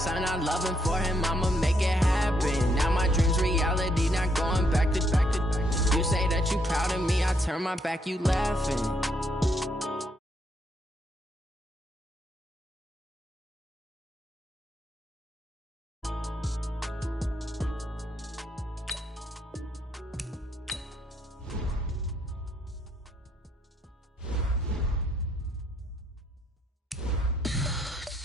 sign I'm loving for him, I'ma make it happen. Now my dream's reality, not going back to. You say that you proud of me, I turn my back, you laughing.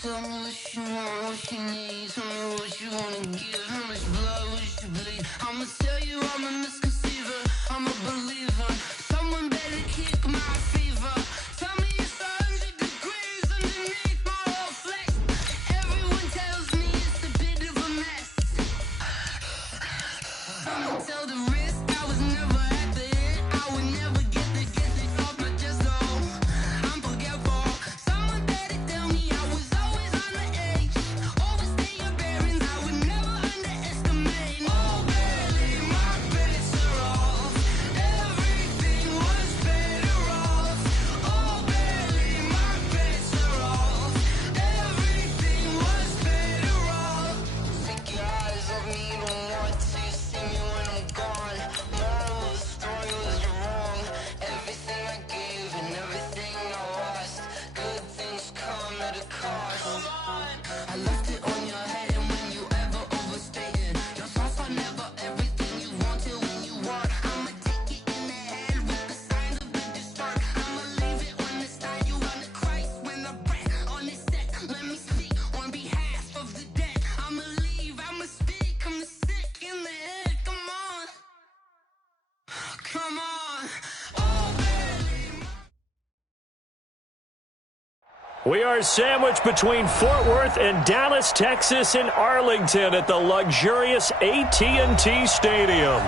Tell me what you want, what you need. Tell me what you wanna give. How much blood would you bleed? I'ma tell you I'm a misconceiver, I'm a believer. Someone better kick my fever. Tell me it's 100 degrees underneath my whole flesh. Everyone tells me it's a bit of a mess. I'ma tell the risk I was never at the end. I would never get it off my chest, though. I'm forgetful. Someone better tell me I was always on the edge. Overstay your bearings, I would never underestimate. Oh, barely, my bets are off. Everything was better off. Oh, barely, my bets are off. Everything was better off. Take your eyes off me, you don't want to see me when I'm gone. Moral of the story was you're wrong. Everything I gave and everything I lost. Good things come at a cost. I left it on your head, and when you ever overstay it, your thoughts are never everything you wanted when you want. I'ma take it in the head with the signs of a distort. I'ma leave it on the side. You on the Christ when the breath on this set. Let me speak on behalf of the dead. I'ma leave, I'ma speak. I'm the sick in the head. Come on, come on. Oh, barely. We are sandwiched between Fort Worth and Dallas, Texas, and Arlington at the luxurious AT&T Stadium.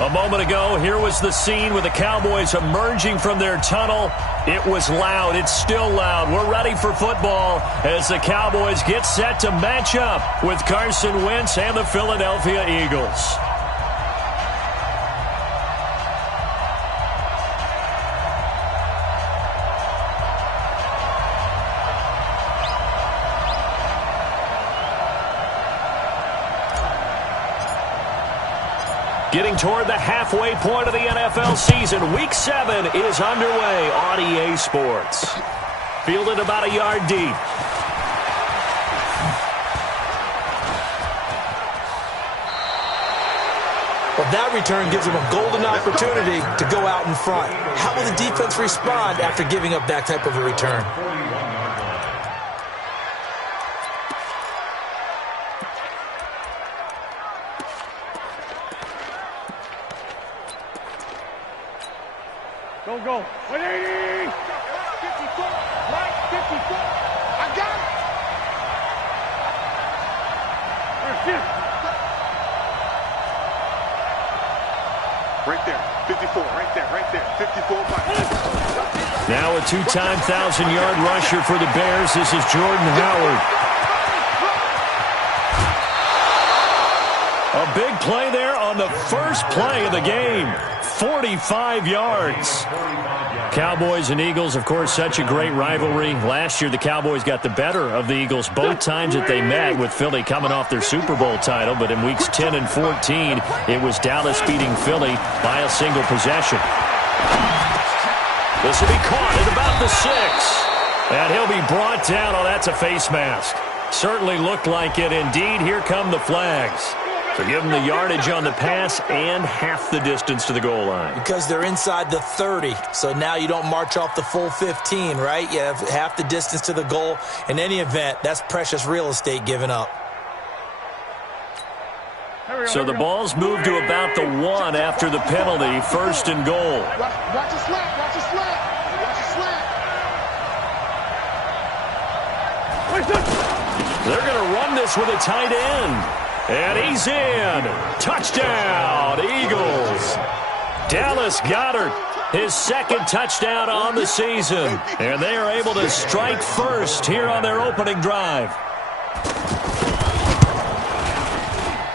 A moment ago, here was the scene with the Cowboys emerging from their tunnel. It was loud. It's still loud. We're ready for football as the Cowboys get set to match up with Carson Wentz and the Philadelphia Eagles. Getting toward the halfway point of the NFL season, Week 7 is underway on EA Sports. Fielded about a yard deep. Well, that return gives them a golden opportunity to go out in front. How will the defense respond after giving up that type of a return? Go. 180! 54! Right, 54! I got it! Right there, 54, right there, 54. Now a two-time 1,000-yard rusher for the Bears. This is Jordan Howard. A big play there on the first play of the game. 45 yards. Cowboys and Eagles, of course, such a great rivalry. Last year, the Cowboys got the better of the Eagles both times that they met, with Philly coming off their Super Bowl title. But in weeks 10 and 14, it was Dallas beating Philly by a single possession. This will be caught at about the 6. And he'll be brought down. Oh, that's a face mask. Certainly looked like it. Indeed, here come the flags. So give them the yardage on the pass and half the distance to the goal line. Because they're inside the 30, so now you don't march off the full 15, right? You have half the distance to the goal. In any event, that's precious real estate given up. So the ball's moved to about the 1 after the penalty. First and goal. Watch the slant, watch the slant, watch the slant. They're going to run this with a tight end. And he's in. Touchdown, Eagles. Dallas Goedert, his second touchdown on the season. And they are able to strike first here on their opening drive.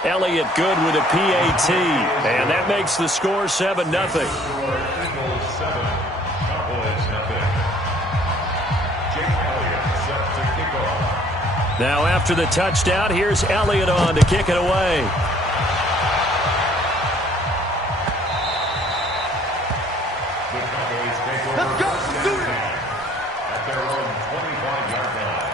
Elliott good with a PAT. And that makes the score 7-0. Now after the touchdown, here's Elliott on to kick it away. Let's go, shoot it! At their own 25-yard line.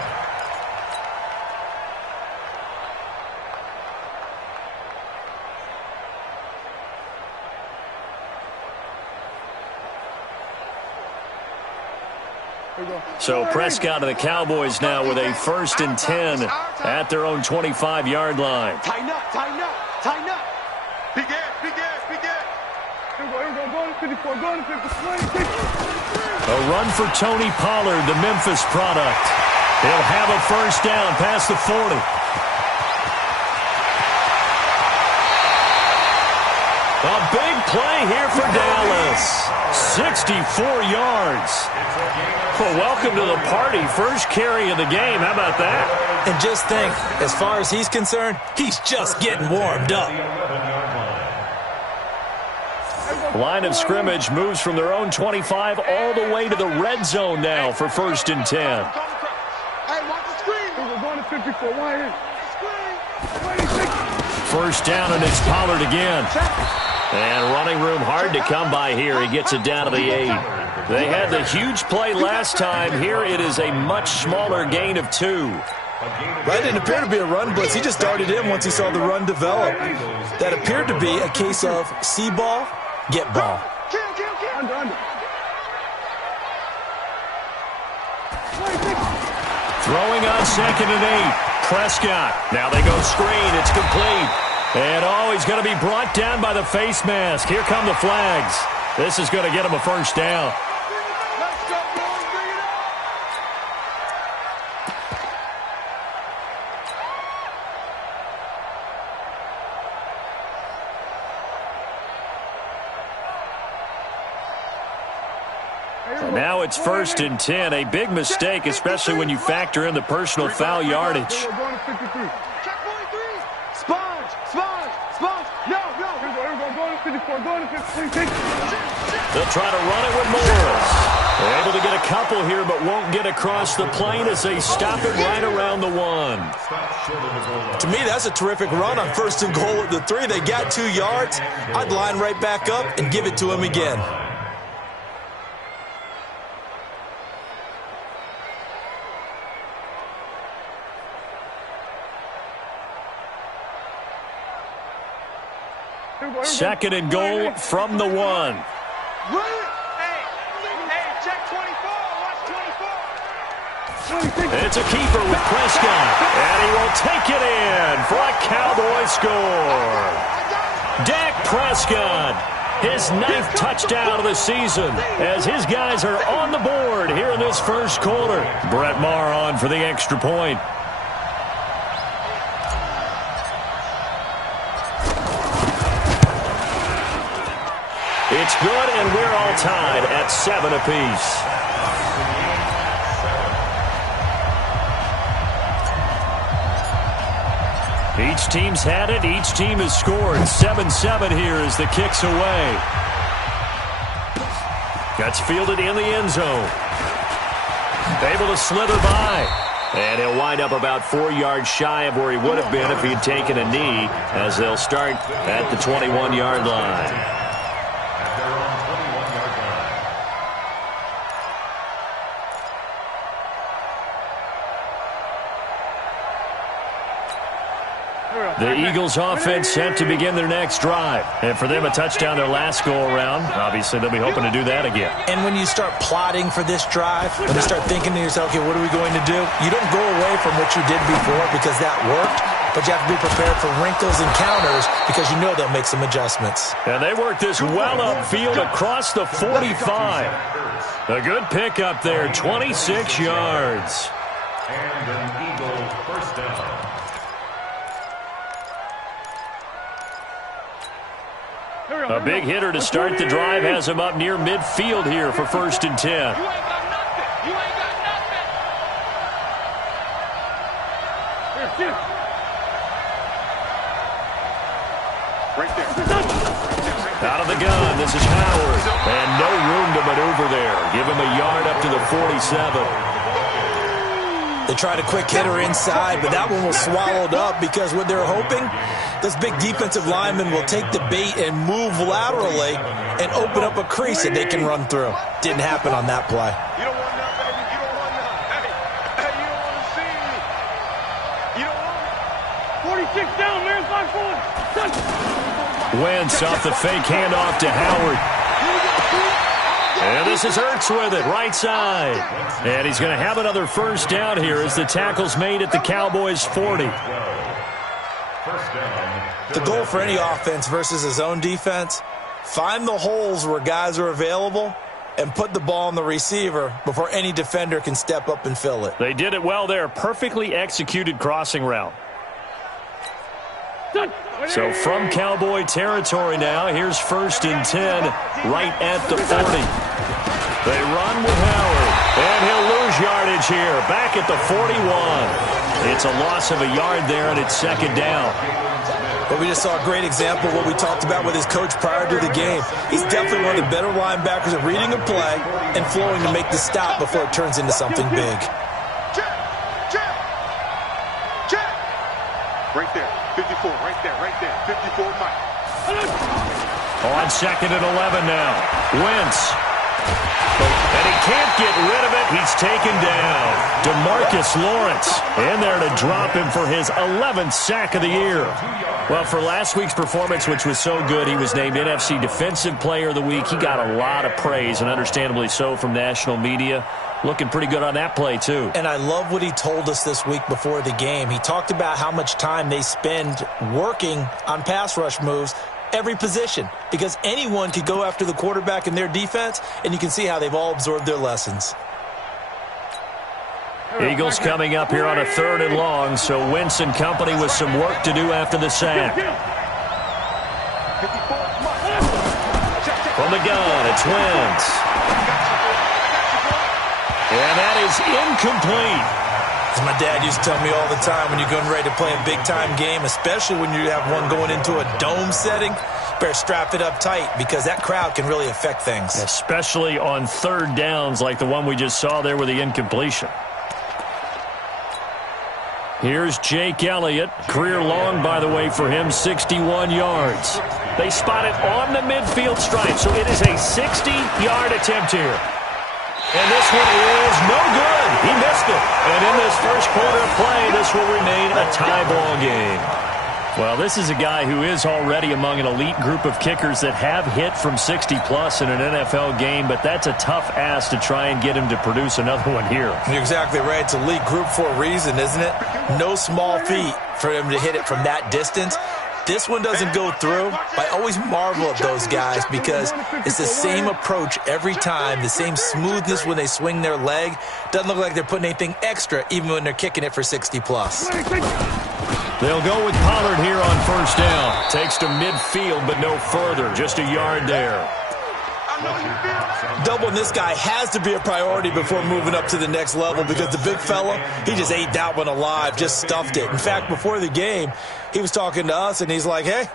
So Prescott and the Cowboys now with a 1st and 10 at their own 25-yard line. Tighten up, tighten up, tighten up. Big ass, big ass, big ass. Here we go, go to 54, go to 54. A run for Tony Pollard, the Memphis product. He'll have a 1st down past the 40. A big play here for Dallas. 64 yards. Well, welcome to the party. First carry of the game. How about that? And just think, as far as he's concerned, he's just getting warmed up. Line of scrimmage moves from their own 25 all the way to the red zone now for 1st and 10. Hey, watch the screen. We're going to 54. Why here? Screen. 1st down, and it's Pollard again. And running room hard to come by here. He gets it down to the 8. They had the huge play last time. Here it is a much smaller gain of 2. That didn't appear to be a run blitz. He just darted in once he saw the run develop. That appeared to be a case of see ball, get ball. Under. Throwing on 2nd and 8. Prescott. Now they go screen. It's complete. And he's going to be brought down by the face mask. Here come the flags. This is going to get him a 1st down. Let's go, boys. Bring it up. And now it's 1st and 10. A big mistake, especially when you factor in the personal foul yardage. We're going to 53. Check 43. Sponge. No. Here we go. Go to 54. Go to 53. They'll try to run it with Morris. They're able to get a couple here, but won't get across the plane as they stop it right around the 1. To me, that's a terrific run on 1st and goal at the 3. They got 2 yards. I'd line right back up and give it to him again. Second and goal from the 1. Hey, check 24. Watch 24. It's a keeper with Prescott, and he will take it in for a Cowboy score. Dak Prescott, his 9th touchdown of the season, as his guys are on the board here in this 1st quarter. Brett Maher on for the extra point. It's good, and we're all tied at 7 apiece. Each team's had it. Each team has scored. 7-7 here as the kick's away. That's fielded in the end zone. Able to slither by. And he'll wind up about 4 yards shy of where he would have been if he'd taken a knee, as they'll start at the 21-yard line. The Eagles offense set to begin their next drive. And for them, a touchdown their last go-around. Obviously, they'll be hoping to do that again. And when you start plotting for this drive, when you start thinking to yourself, okay, what are we going to do? You don't go away from what you did before because that worked, but you have to be prepared for wrinkles and counters because you know they'll make some adjustments. And they work this well upfield across the 45. A good pickup there, 26 yards. And an Eagle 1st down. A big hitter to start the drive has him up near midfield here for 1st and 10. You ain't got nothing. You ain't got nothing. Here. Right there. Out of the gun, this is Howard. And no room to maneuver there. Give him a yard up to the 47. They tried a quick hitter inside, but that one was swallowed up because what they're hoping, this big defensive lineman will take the bait and move laterally and open up a crease that they can run through. Didn't happen on that play. You don't want none, baby. You don't want none. Hey, you don't want to see me. You don't want 46 down, man. 5-4. Wentz off the fake handoff to Howard. And this is Hurts with it, right side. And he's going to have another first down here as the tackle's made at the Cowboys' 40. The goal for any offense versus a zone defense, find the holes where guys are available and put the ball on the receiver before any defender can step up and fill it. They did it well there. Perfectly executed crossing route. So from Cowboy territory now, here's 1st and 10 right at the 40. They run with Howard, and he'll lose yardage here, back at the 41. It's a loss of a yard there, and it's 2nd down. But we just saw a great example of what we talked about with his coach prior to the game. He's definitely one of the better linebackers at reading a play and flowing to make the stop before it turns into something big. Right there. 54, right there. 54, Mike. On 2nd and 11 now. Wentz. And he can't get rid of it. He's taken down. DeMarcus Lawrence in there to drop him for his 11th sack of the year. Well, for last week's performance, which was so good, he was named NFC Defensive Player of the Week. He got a lot of praise, and understandably so, from national media. Looking pretty good on that play, too. And I love what he told us this week before the game. He talked about how much time they spend working on pass rush moves, every position, because anyone could go after the quarterback in their defense, and you can see how they've all absorbed their lessons. Eagles coming up here on a 3rd and long, so Wentz and company with some work to do after the sack. From the gun, it's Wentz. And that is incomplete. As my dad used to tell me all the time, when you're getting ready to play a big-time game, especially when you have one going into a dome setting, better strap it up tight because that crowd can really affect things. Especially on 3rd downs like the one we just saw there with the incompletion. Here's Jake Elliott. Career long, by the way, for him, 61 yards. They spot it on the midfield stripe, so it is a 60-yard attempt here. And this one is no good. He missed it. And in this first quarter of play, this will remain a tie ball game. Well, this is a guy who is already among an elite group of kickers that have hit from 60-plus in an NFL game, but that's a tough ask to try and get him to produce another one here. You're exactly right. It's elite group for a reason, isn't it? No small feat for him to hit it from that distance. This one doesn't go through. I always marvel at those guys because it's the same approach every time, the same smoothness when they swing their leg. Doesn't look like they're putting anything extra even when they're kicking it for 60-plus. They'll go with Pollard here on 1st down. Takes to midfield, but no further. Just a yard there. Doubling this guy has to be a priority before moving up to the next level because the big fella, he just ate that one alive, just stuffed it. In fact, before the game, he was talking to us, and he's like, hey,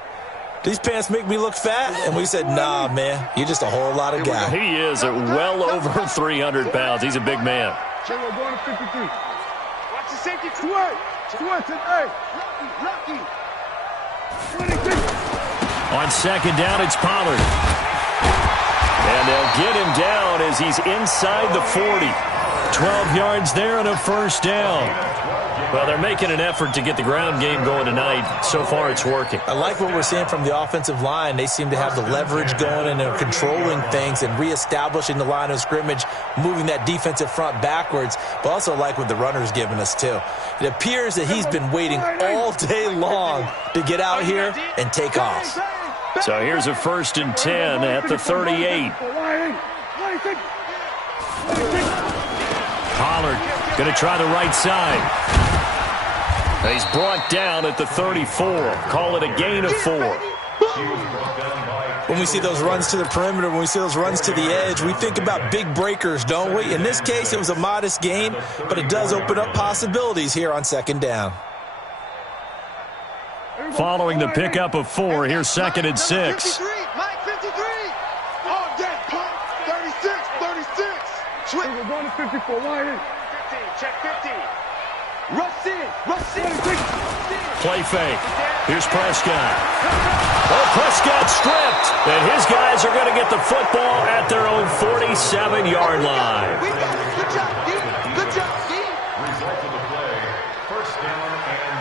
these pants make me look fat? And we said, nah, man, you're just a whole lot of guy. He is at well over 300 pounds. He's a big man. Watch the safety. Hey, lucky. On 2nd down, it's Pollard. And they'll get him down as he's inside the 40. 12 yards there and a 1st down. Well, they're making an effort to get the ground game going tonight. So far, it's working. I like what we're seeing from the offensive line. They seem to have the leverage going, and they're controlling things and reestablishing the line of scrimmage, moving that defensive front backwards, but also like what the runner's giving us, too. It appears that he's been waiting all day long to get out here and take off. So here's a 1st and 10 at the 38. Pollard going to try the right side. He's brought down at the 34. Call it a gain of 4. When we see those runs to the perimeter, when we see those runs to the edge, we think about big breakers, don't we? In this case, it was a modest gain, but it does open up possibilities here on 2nd down. Following the pickup of 4, here's 2nd and 6. Mike 53. All day, pump. 36. We're going to 54. Wide in. 15. Check 15. Rush in. Rush in. Play fake. Here's Prescott. Oh, Prescott stripped. And his guys are going to get the football at their own 47-yard line. We got it. Good job, D. Good job, D. Result of the play, first down and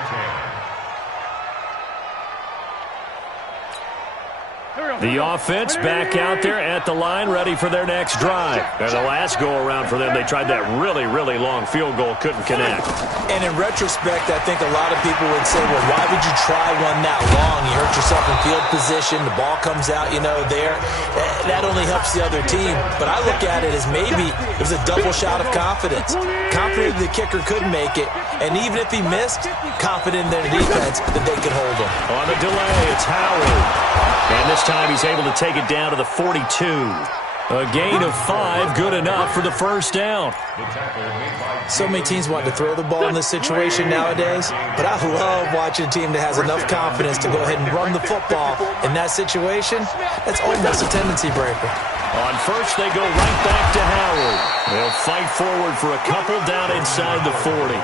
10. The offense back out there at the line, ready for their next drive. And the last go-around for them, they tried that really, really long field goal, couldn't connect. And in retrospect, I think a lot of people would say, well, why would you try one that long? You hurt yourself in field position. The ball comes out, there. That only helps the other team. But I look at it as maybe it was a double shot of confidence. Confident the kicker could make it. And even if he missed, confident in their defense that they could hold him. On the delay, it's Howard. And this time he's able to take it down to the 42. A gain of 5, good enough for the first down. So many teams want to throw the ball in this situation nowadays, but I love watching a team that has enough confidence to go ahead and run the football. In that situation, that's almost a tendency breaker. On first, they go right back to Howard. They'll fight forward for a couple down inside the 40.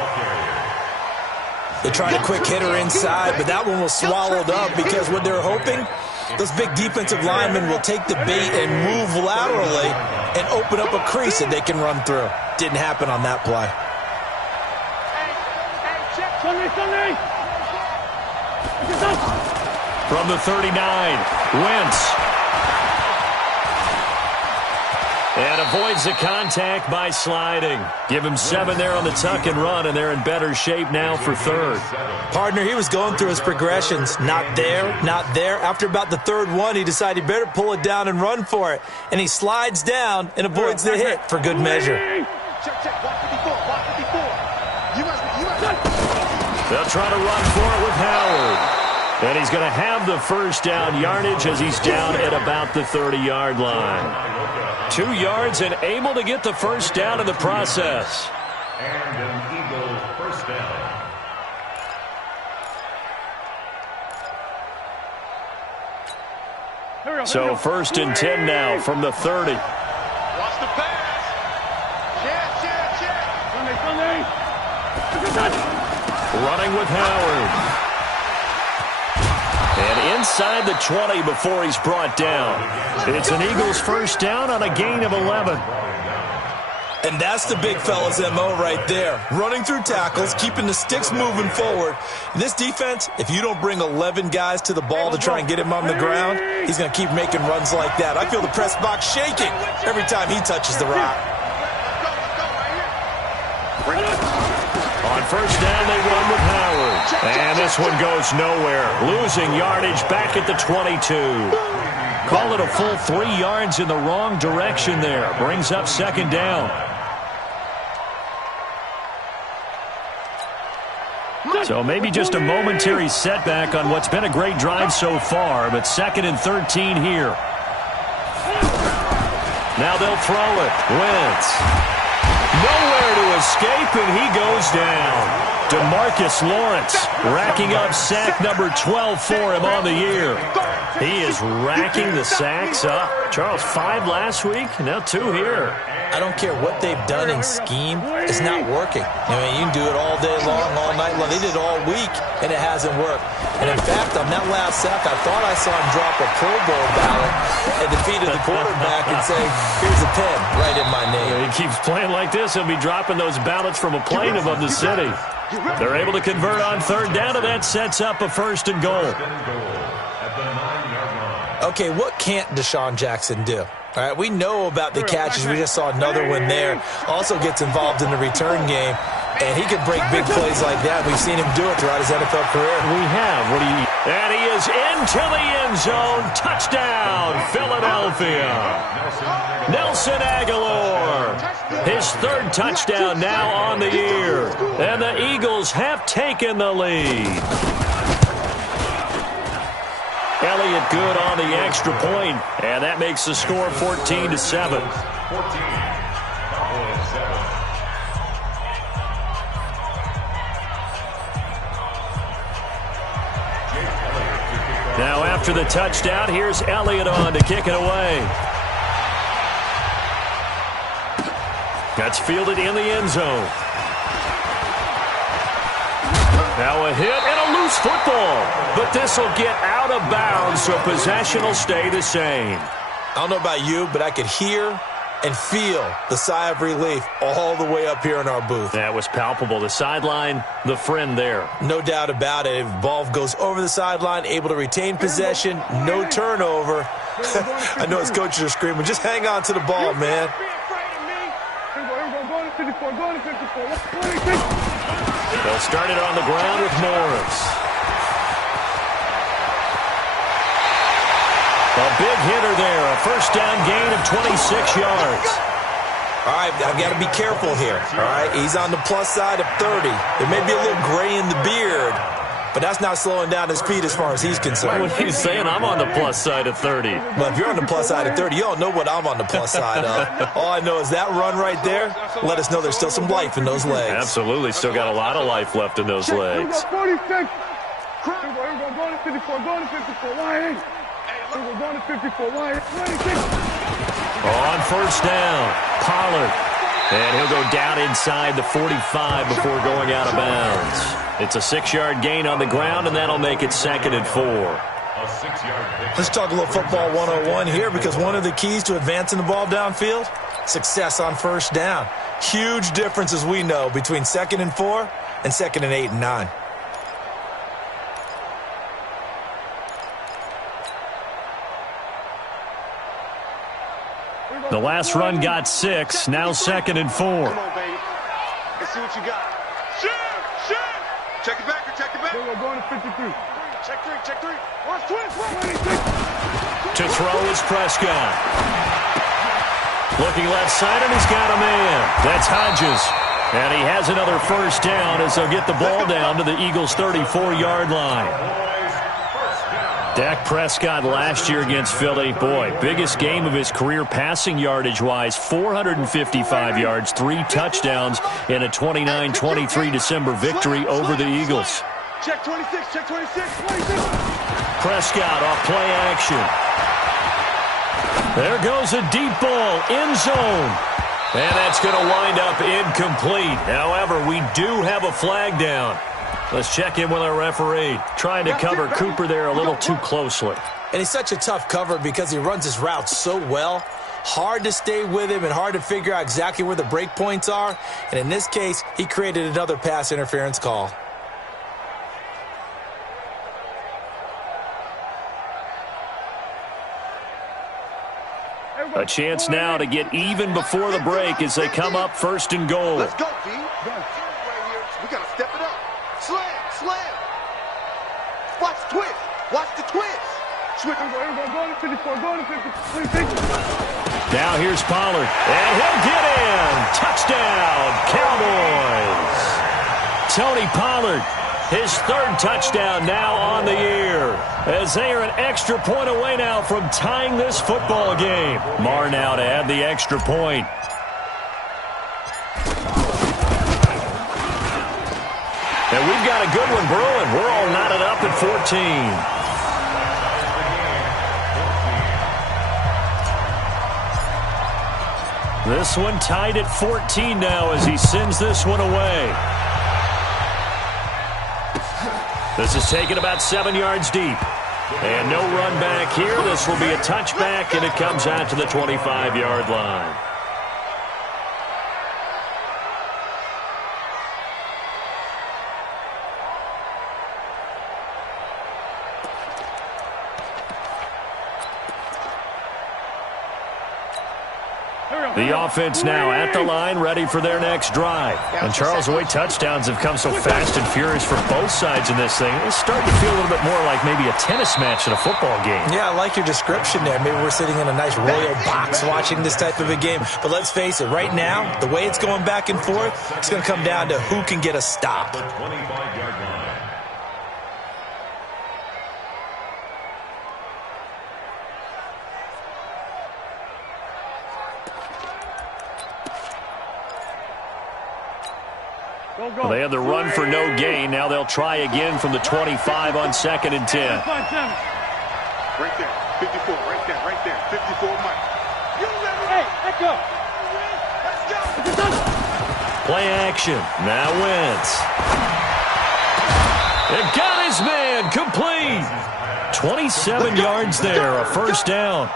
They tried a quick hitter inside, but that one was swallowed up because what they're hoping, those big defensive linemen will take the bait and move laterally and open up a crease that they can run through. Didn't happen on that play. From the 39, Wentz. And avoids the contact by sliding. Give him 7 there on the tuck and run, and they're in better shape now for third. Partner, he was going through his progressions. Not there, not there. After about the third one, he decided he better pull it down and run for it. And he slides down and avoids the hit for good measure. Check. Block 54. Block 54. You must. They'll try to run for it with Howard. And he's going to have the first down yardage as he's down at about the 30-yard line. 2 yards and able to get the first down in the process. And an Eagle first down. So first and 10 now from the 30. Watch the pass. Check. Running with Howard. And inside the 20 before he's brought down. It's an Eagles first down on a gain of 11. And that's the big fella's MO right there. Running through tackles, keeping the sticks moving forward. In this defense, if you don't bring 11 guys to the ball to try and get him on the ground, he's going to keep making runs like that. I feel the press box shaking every time he touches the rock. On first down, they run with Howard. And this one goes nowhere. Losing yardage back at the 22. Call it a full 3 yards in the wrong direction there. Brings up second down. So maybe just a momentary setback on what's been a great drive so far, but 2nd and 13 here. Now they'll throw it. Wentz. Nowhere to escape, and he goes down. DeMarcus Lawrence racking up sack number 12 for him on the year. He is racking the sacks up. Charles, 5 last week, now 2 here. I don't care what they've done in scheme. It's not working. I mean, you can do it all day long, all night long. They did it all week, and it hasn't worked. And, in fact, on that last sack, I thought I saw him drop a Pro Bowl ballot at the feet of the quarterback and say, here's a pen right in my name. He keeps playing like this. He'll be dropping those ballots from a plane above the city. They're able to convert on third down, and that sets up a first and goal. Okay, what can't Deshaun Jackson do? All right, we know about the catches. We just saw another one there. Also gets involved in the return game, and he can break big plays like that. We've seen him do it throughout his NFL career. We have. And he is into the end zone. Touchdown, Philadelphia. Nelson Aguilar. His 3rd touchdown now on the year. And the Eagles have taken the lead. Elliott good on the extra point, and that makes the score 14-7. Now after the touchdown, here's Elliott on to kick it away. That's fielded in the end zone. Now a hit and a loose football. But this will get out of bounds, so possession will stay the same. I don't know about you, but I could hear and feel the sigh of relief all the way up here in our booth. That was palpable. The sideline, the friend there. No doubt about it. If the ball goes over the sideline, able to retain possession, no turnover. I know his coaches are screaming, just hang on to the ball, man. They'll start it on the ground with Morris. A big hitter there, a first down gain of 26 yards. All right, I've got to be careful here, all right? He's on the plus side of 30. There may be a little gray in the beard, but that's not slowing down his speed as far as he's concerned. What are you saying? I'm on the plus side of 30. Well, if you're on the plus side of 30, you don't know what I'm on the plus side of. All I know is that run right there let us know there's still some life in those legs. Absolutely, still got a lot of life left in those legs. 46. Go to 54. Go to 54. Why? We're going to 54. Why? 26. On first down, Pollard. And he'll go down inside the 45 before going out of bounds. It's a 6-yard gain on the ground, and that'll make it 2nd and 4. Let's talk a little football 101 here, because one of the keys to advancing the ball downfield, success on first down. Huge difference, as we know, between 2nd and 4 and 2nd and 8 and 9. The last run got 6, now 2nd and 4. Come on, baby. Let's see what you got. Shit! Check it back. We're going to 53. Check 3. Watch 26. To throw is Prescott. Looking left side, and he's got a man. That's Hodges. And he has another first down as they'll get the ball down to the Eagles' 34-yard line. Dak Prescott last year against Philly, boy, biggest game of his career passing yardage-wise, 455 yards, 3 touchdowns in a 29-23 December victory over the Eagles. Check 26. Prescott off play action. There goes a deep ball, end zone. And that's going to wind up incomplete. However, we do have a flag down. Let's check in with our referee. Trying to cover Cooper there a little too closely. And he's such a tough cover because he runs his routes so well. Hard to stay with him and hard to figure out exactly where the break points are. And in this case, he created another pass interference call. A chance now to get even before the break as they come up 1st and goal. Let's go, B. We got to step it up. Slam. Watch the twist. Switch. Go to 54. Go to 50. Now here's Pollard. And he'll get in. Touchdown, Cowboys. Tony Pollard, his 3rd touchdown now on the year, as they are an extra point away now from tying this football game. Marr now to add the extra point. And we've got a good one brewing. We're all knotted up at 14. This one tied at 14 now as he sends this one away. This is taken about 7 yards deep. And no run back here. This will be a touchback, and it comes out to the 25-yard line. The offense now at the line, ready for their next drive. And Charles, the way touchdowns have come so fast and furious for both sides in this thing, it's starting to feel a little bit more like maybe a tennis match in a football game. Yeah, I like your description there. Maybe we're sitting in a nice royal box watching this type of a game. But let's face it, right now, the way it's going back and forth, it's going to come down to who can get a stop. The 25-yard line. Well, they had the run for no gain. Now they'll try again from the 25 on 2nd and 10. Right there. 54. Right there. 54, Mike. Hey, let's go. Play action. Now Wentz. It got his man complete. 27 yards there, a first down.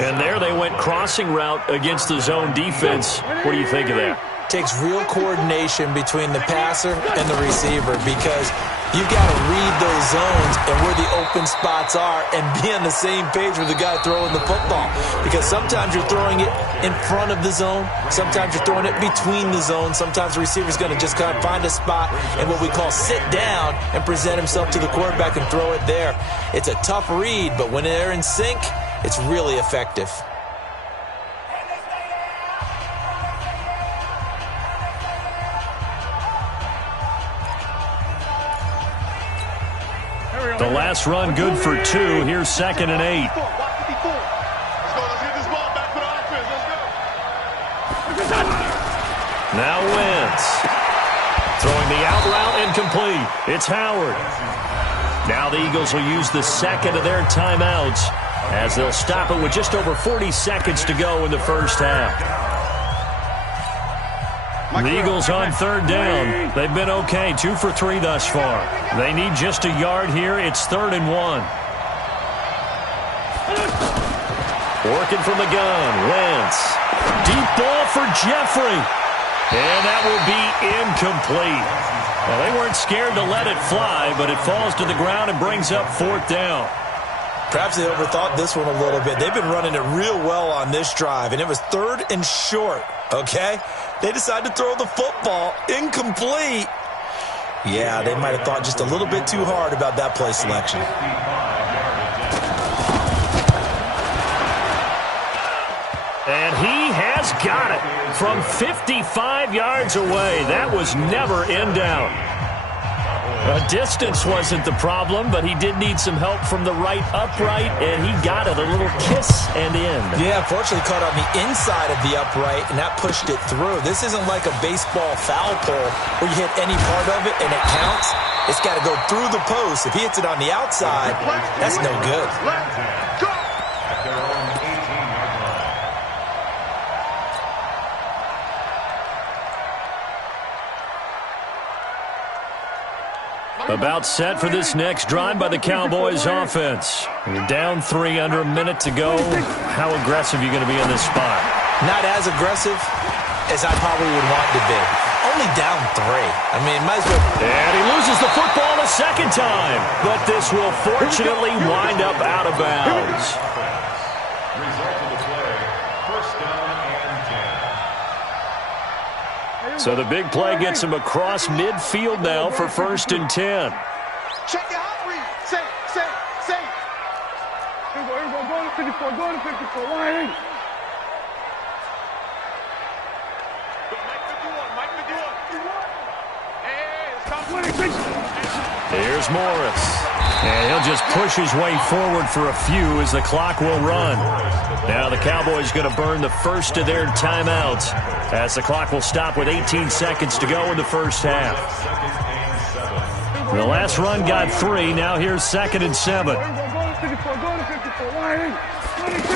And there they went crossing route against the zone defense. What do you think of that? Takes real coordination between the passer and the receiver because you've got to read those zones and where the open spots are and be on the same page with the guy throwing the football. Because sometimes you're throwing it in front of the zone. Sometimes you're throwing it between the zones. Sometimes the receiver's going to just kind of find a spot and what we call sit down and present himself to the quarterback and throw it there. It's a tough read, but when they're in sync, it's really effective. The last run good for 2. Here's 2nd and 8. Let's get this ball back for the offense. Let's go. Now Wentz. Throwing the out route incomplete. It's Howard. Now the Eagles will use the second of their timeouts as they'll stop it with just over 40 seconds to go in the first half. The Eagles on 3rd down. They've been okay, 2 for 3 thus far. They need just a yard here. It's 3rd and 1. Working from the gun, Wentz. Deep ball for Jeffrey. And that will be incomplete. Well, they weren't scared to let it fly, but it falls to the ground and brings up 4th down. Perhaps they overthought this one a little bit. They've been running it real well on this drive, and it was 3rd and short, okay? They decided to throw the football incomplete. Yeah, they might have thought just a little bit too hard about that play selection. And he has got it from 55 yards away. That was never in doubt. Distance wasn't the problem, but he did need some help from the right upright, and he got it, a little kiss and in. Yeah, fortunately caught on the inside of the upright, and that pushed it through. This isn't like a baseball foul pole where you hit any part of it and it counts. It's got to go through the post. If he hits it on the outside, that's no good. Let's go. About set for this next drive by the Cowboys offense. You're down 3, under a minute to go. How aggressive are you going to be in this spot? Not as aggressive as I probably would want to be. Only down 3. I mean, might as well. And he loses the football a second time. But this will fortunately wind up out of bounds. Result of the play, first down and 10. So the big play gets him across midfield now for 1st and 10. Check your hot read. Say. Here we go. Go to 54. Go to 54. Line. Mike 51. Hey, it's top 26. Here's Morris. And he'll just push his way forward for a few as the clock will run. Now the Cowboys going to burn the first of their timeouts as the clock will stop with 18 seconds to go in the first half. The last run got 3. Now here's 2nd and 7. Go to 54. Go to 54. Line. 26.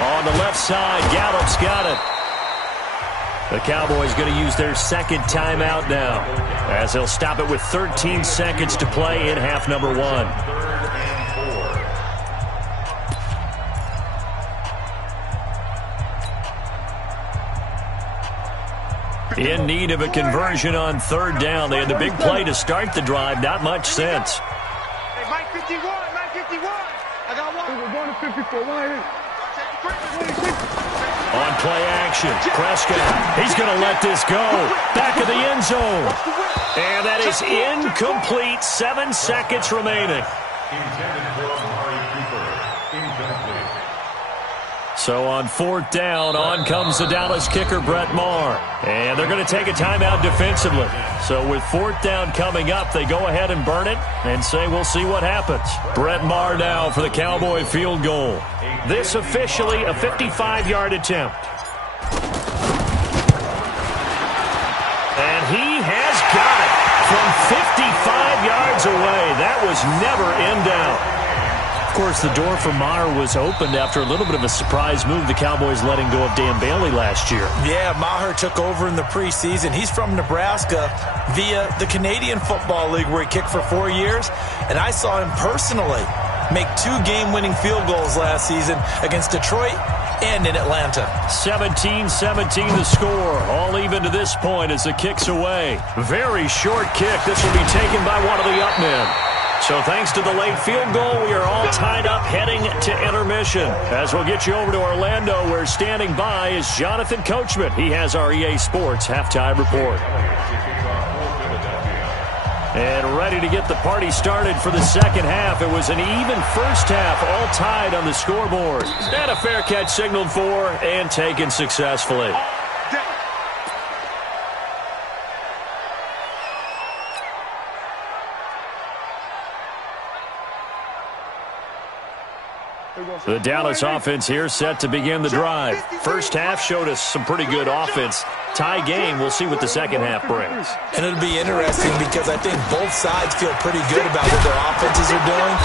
On the left side, Gallup's got it. The Cowboys going to use their second timeout now as they'll stop it with 13 seconds to play in half number 1. In need of a conversion on 3rd down. They had the big play to start the drive. Not much sense. Hey, Mike 51. I got one. We're going to 54. Line. On play action, Prescott, he's going to let this go. Back of the end zone. And that is incomplete. 7 seconds remaining. Intended for Amari Cooper. Incomplete. So on 4th down, on comes the Dallas kicker, Brett Maher. And they're going to take a timeout defensively. So with 4th down coming up, they go ahead and burn it and say we'll see what happens. Brett Maher now for the Cowboy field goal. This officially a 55-yard attempt. And he has got it from 55 yards away. That was never in doubt. course, the door for Maher was opened after a little bit of a surprise move, the Cowboys letting go of Dan Bailey last year. Yeah, Maher took over in the preseason. He's from Nebraska via the Canadian Football League where he kicked for 4 years, and I saw him personally make 2 game-winning field goals last season against Detroit and in Atlanta. 17-17 the score. All even to this point as the kick's away. Very short kick. This will be taken by one of the up men. So thanks to the late field goal, we are all tied up heading to intermission. As we'll get you over to Orlando, where standing by is Jonathan Coachman. He has our EA Sports halftime report. And ready to get the party started for the second half. It was an even first half, all tied on the scoreboard. And a fair catch signaled for and taken successfully. The Dallas offense here set to begin the drive. First half showed us some pretty good offense. Tie game, we'll see what the second half brings. And it'll be interesting because I think both sides feel pretty good about what their offenses are doing.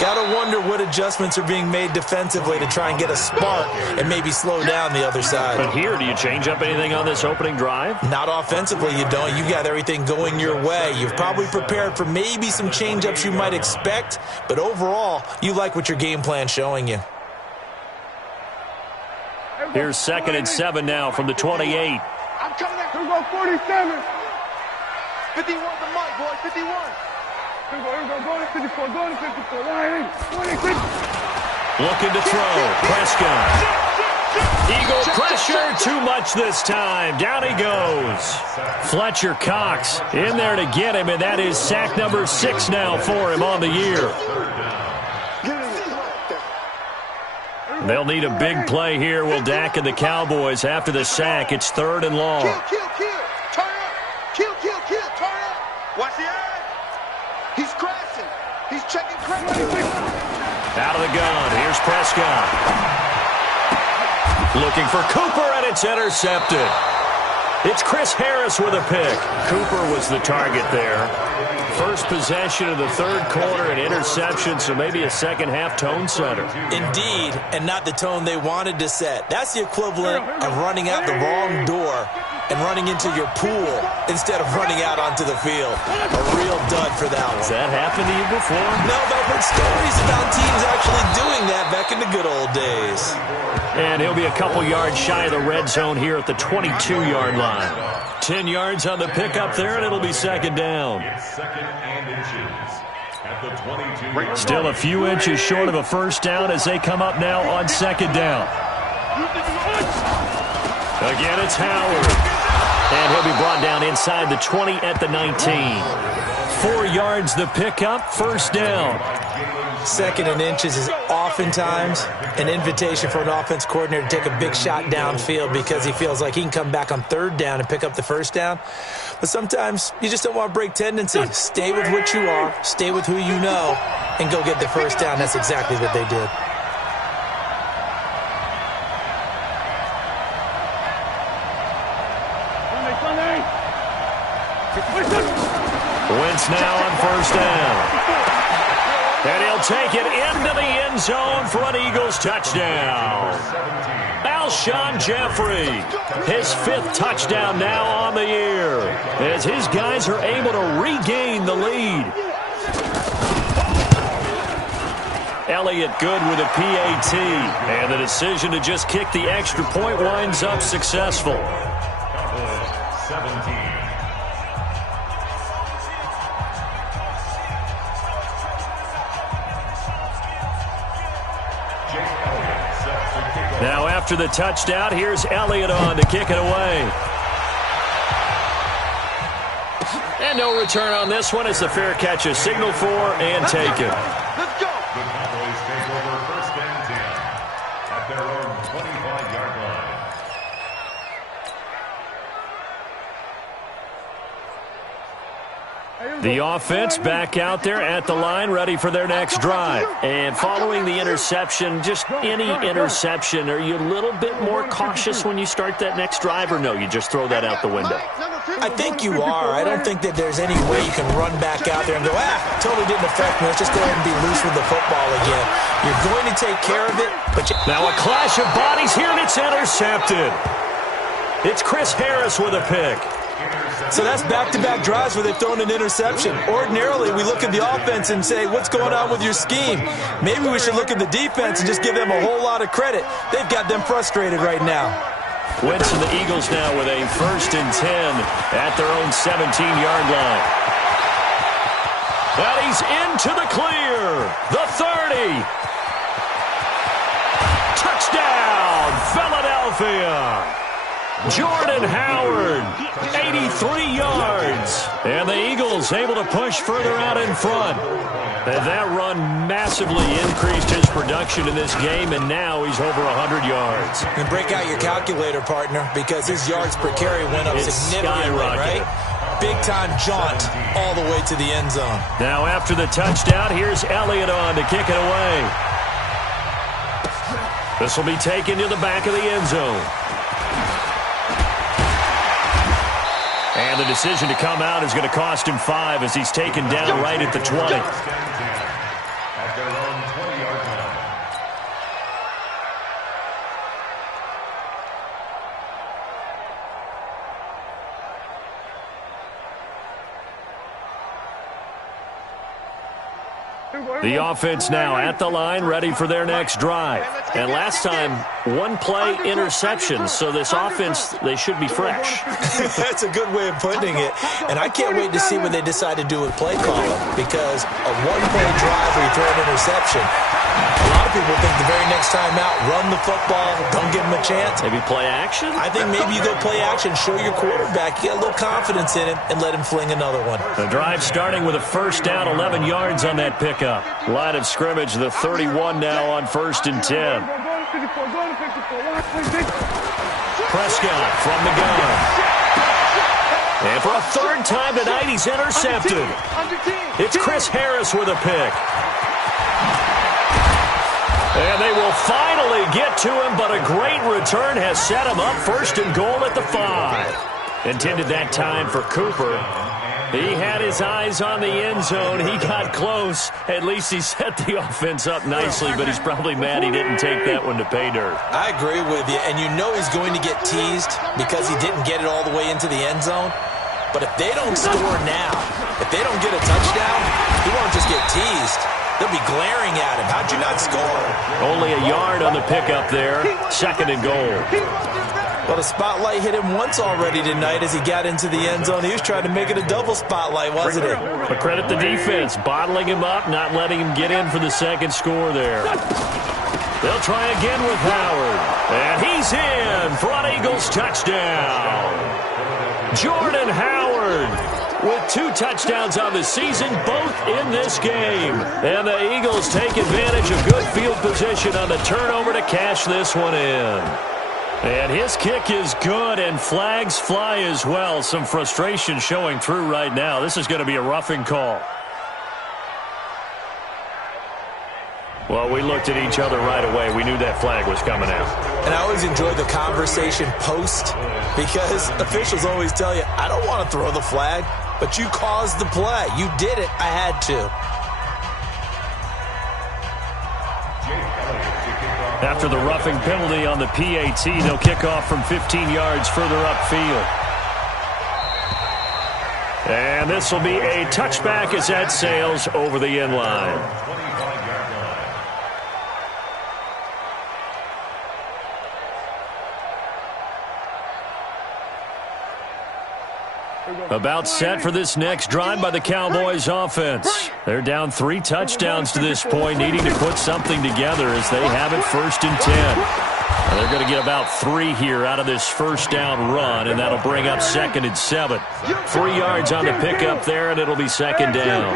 Got to wonder what adjustments are being made defensively to try and get a spark and maybe slow down the other side. But here, do you change up anything on this opening drive? Not offensively, you don't. You got everything going your way. You've probably prepared for maybe some change-ups you might expect, but overall, you like what your game plan's showing you. Here's 2nd and 7 now from the 28. I'm coming at you. Here we go, 47. 51 the mic, boy, 51. Here we go, go to 54, go to 54. 26. Looking to throw. Prescott. Eagle pressure, too much this time. Down he goes. Fletcher Cox in there to get him, and that is sack number 6 now for him on the year. They'll need a big play here, will Dak and the Cowboys. After the sack, it's 3rd and long. Kill. Turn up. Kill. Turn up. Watch the eye. He's crashing. He's checking crashing. Out of the gun. Here's Prescott. Looking for Cooper, and it's intercepted. It's Chris Harris with a pick. Cooper was the target there. First possession of the 3rd quarter, an interception, so maybe a second-half tone setter. Indeed, and not the tone they wanted to set. That's the equivalent of running out the wrong door and running into your pool instead of running out onto the field. A real dud for that one. Has that happened to you before? No, but I've heard stories about teams actually doing that back in the good old days. And he'll be a couple yards shy of the red zone here at the 22-yard line. 10 yards on the pickup there, and it'll be 2nd down. Still a few inches short of a first down as they come up now on 2nd down. Again, it's Howard. And he'll be brought down inside the 20 at the 19. 4 yards the pickup, first down. 2nd and inches is oftentimes an invitation for an offense coordinator to take a big shot downfield because he feels like he can come back on 3rd down and pick up the first down. But sometimes you just don't want to break tendency. Stay with what you are, stay with who you know, and go get the first down. That's exactly what they did. Wentz now on first down. And he'll take it into the end zone for an Eagles touchdown. Alshon Jeffrey, his 5th touchdown now on the year, as his guys are able to regain the lead. Elliott good with a PAT, and the decision to just kick the extra point winds up successful. 17. Now after the touchdown, here's Elliott on to kick it away. And no return on this one as the fair catch is signaled for and taken. Let's go. The Cowboys take over 1st and 10 at their own 25-yard line. The offense back out there at the line, ready for their next drive. And following the interception, just any interception, are you a little bit more cautious when you start that next drive, or no, you just throw that out the window? I think you are. I don't think that there's any way you can run back out there and go, totally didn't affect me. Let's just go ahead and be loose with the football again. You're going to take care of it, but now a clash of bodies here, and it's intercepted. It's Chris Harris with a pick. So that's back-to-back drives where they've thrown an interception. Ordinarily, we look at the offense and say, what's going on with your scheme? Maybe we should look at the defense and just give them a whole lot of credit. They've got them frustrated right now. Wentz and the Eagles now with a 1st and 10 at their own 17-yard line. And he's into the clear. The 30. Touchdown, Philadelphia. Jordan Howard, 83 yards. And the Eagles able to push further out in front. And that run massively increased his production in this game, and now he's over 100 yards. And break out your calculator, partner, because his yards per carry went up significantly, right? Big-time jaunt all the way to the end zone. Now after the touchdown, here's Elliott on to kick it away. This will be taken to the back of the end zone. And the decision to come out is going to cost him 5 as he's taken down right at the 20. At their own 20-yard line. The offense now at the line, ready for their next drive. And last time, one-play interception, so this offense, they should be fresh. That's a good way of putting it. And I can't wait to see what they decide to do with play calling, because a one-play drive where you throw an interception, a lot of people think the very next time out, run the football, don't give them a chance. Maybe play action? I think maybe you go play action, show your quarterback, get a little confidence in him, and let him fling another one. The drive starting with a 1st down, 11 yards on that pickup. Line of scrimmage, the 31 now on 1st and 10. Prescott from the gun. And for a 3rd time tonight, he's intercepted. It's Chris Harris with a pick. And they will finally get to him, but a great return has set him up 1st and goal at the 5. Intended that time for Cooper. He had his eyes on the end zone. He got close. At least he set the offense up nicely, but he's probably mad he didn't take that one to pay dirt. I agree with you, and you know he's going to get teased because he didn't get it all the way into the end zone. But if they don't score now, if they don't get a touchdown, he won't just get teased. They'll be glaring at him. How'd you not score? Only a yard on the pickup there. 2nd and goal. Well, the spotlight hit him once already tonight as he got into the end zone. He was trying to make it a double spotlight, wasn't it? But credit the defense, bottling him up, not letting him get in for the 2nd score there. They'll try again with Howard. And he's in for an Eagles touchdown. Jordan Howard with 2 touchdowns on the season, both in this game. And the Eagles take advantage of good field position on the turnover to cash this one in. And his kick is good, and flags fly as well. Some frustration showing through right now. This is going to be a roughing call. Well, we looked at each other right away. We knew that flag was coming out. And I always enjoy the conversation post, because officials always tell you, I don't want to throw the flag, but you caused the play. You did it. I had to. After the roughing penalty on the PAT, they'll kick off from 15 yards further upfield. And this will be a touchback as that sails over the end line. About set for this next drive by the Cowboys offense. They're down 3 touchdowns to this point, needing to put something together as they have it 1st and 10. And they're going to get about 3 here out of this 1st down run, and that'll bring up 2nd and 7. 3 yards on the pickup there, and it'll be 2nd down.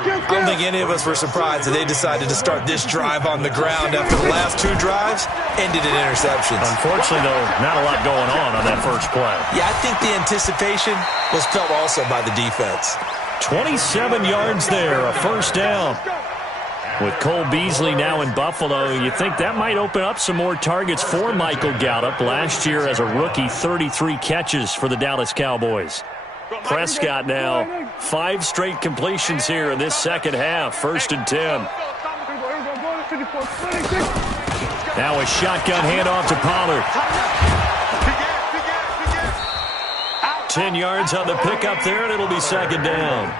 I don't think any of us were surprised that they decided to start this drive on the ground after the last 2 drives ended in interceptions. Unfortunately, though, not a lot going on that first play. Yeah, I think the anticipation was felt also by the defense. 27 yards there, a first down. With Cole Beasley now in Buffalo, you think that might open up some more targets for Michael Gallup. Last year as a rookie, 33 catches for the Dallas Cowboys. Prescott now, 5 straight completions here in this second half, 1st and 10. Now a shotgun handoff to Pollard. 10 yards on the pickup there, and it'll be 2nd down.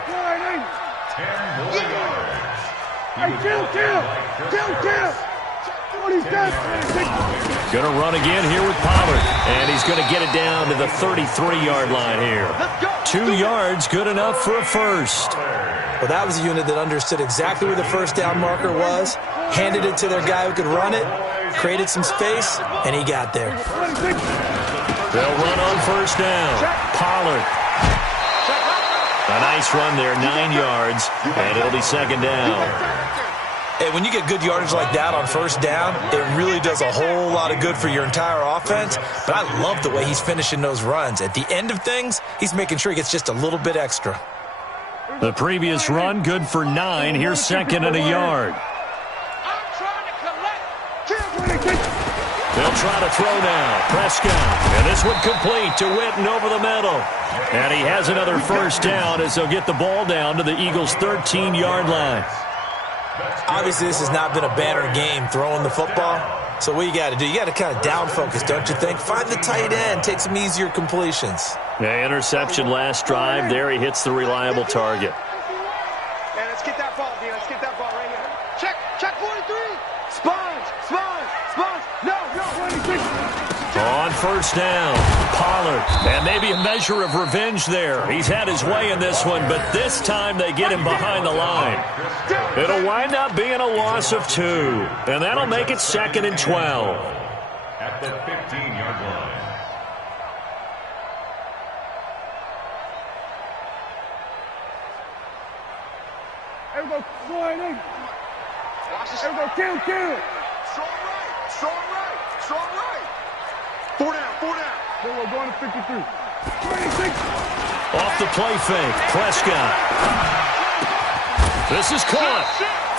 Going to run again here with Pollard, and he's going to get it down to the 33-yard line here. 2 yards, good enough for a first. Well, that was a unit that understood exactly where the first down marker was, handed it to their guy who could run it, created some space, and he got there. They'll run on 1st down. Pollard. A nice run there, 9 yards, and it'll be 2nd down. And when you get good yardage like that on 1st down, it really does a whole lot of good for your entire offense. But I love the way he's finishing those runs. At the end of things, he's making sure he gets just a little bit extra. The previous run, good for 9. Here's 2nd and a yard. They'll try to throw now. Prescott. And this one complete to Witten over the middle. And he has another first down as they'll get the ball down to the Eagles' 13-yard line. Obviously, this has not been a banner game throwing the football. So what you got to do, you got to kind of down focus, don't you think? Find the tight end, take some easier completions. Yeah, interception last drive. There he hits the reliable target. Man, let's get that ball, dude. Let's get that ball right here. Check 43. Sponge. No. 26. On 1st down, Pollard. And maybe a measure of revenge there. He's had his way in this one, but this time they get him behind the line. It'll wind up being a loss of 2, and that'll make it 2nd and 12. At the 15-yard line. Everybody, kill. Strong right. 4 down. Then we're going to 53. 26. Off the play fake, Prescott. This is caught.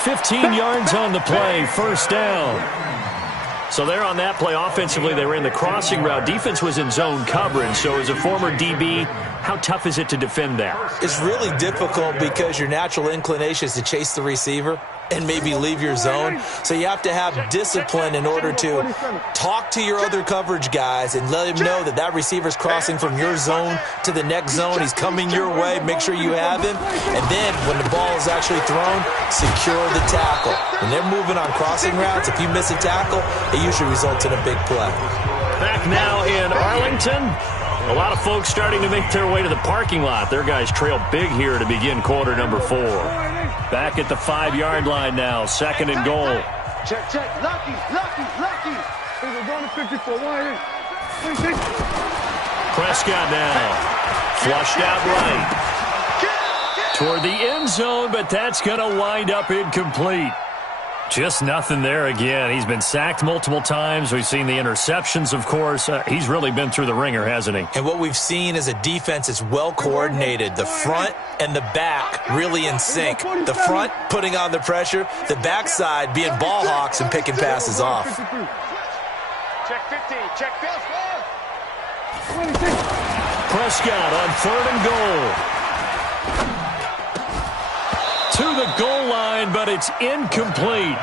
15 yards on the play, 1st down. So there on that play, offensively, they ran the crossing route. Defense was in zone coverage, so as a former DB, how tough is it to defend that? It's really difficult because your natural inclination is to chase the receiver and maybe leave your zone. So you have to have discipline in order to talk to your other coverage guys and let him know that that receiver's crossing from your zone to the next zone. He's coming your way. Make sure you have him. And then when the ball is actually thrown, secure the tackle. When they're moving on crossing routes, if you miss a tackle, it usually results in a big play. Back now in Arlington. A lot of folks starting to make their way to the parking lot. Their guys trail big here to begin quarter number 4. Back at the 5-yard line now, 2nd and goal. Check. Lucky. We're going to 54. 26. Prescott now, flushed out right. Toward the end zone, but that's going to wind up incomplete. Just nothing there again. He's been sacked multiple times. We've seen the interceptions, of course. He's really been through the ringer, hasn't he? And what we've seen is a defense that's well coordinated. The front and the back really in sync. The front putting on the pressure. The backside being ball hawks and picking passes off. Check 15. Check 15. Prescott on 3rd and goal. To the goal line, but it's incomplete.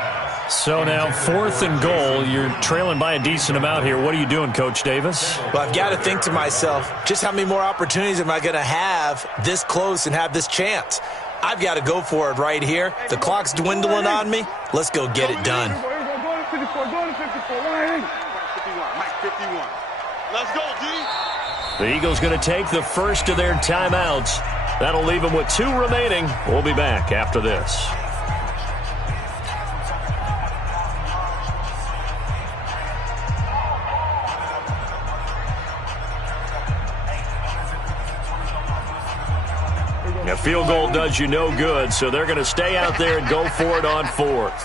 So now 4th and goal. You're trailing by a decent amount here. What are you doing, Coach Davis? Well, I've got to think to myself, just how many more opportunities am I going to have this close and have this chance? I've got to go for it right here. The clock's dwindling on me. Let's go get it done. Going to 54. Mike 51. Let's go, D. The Eagles going to take the first of their timeouts. That'll leave them with 2 remaining. We'll be back after this. A field goal does you no good, so they're going to stay out there and go for it on 4th.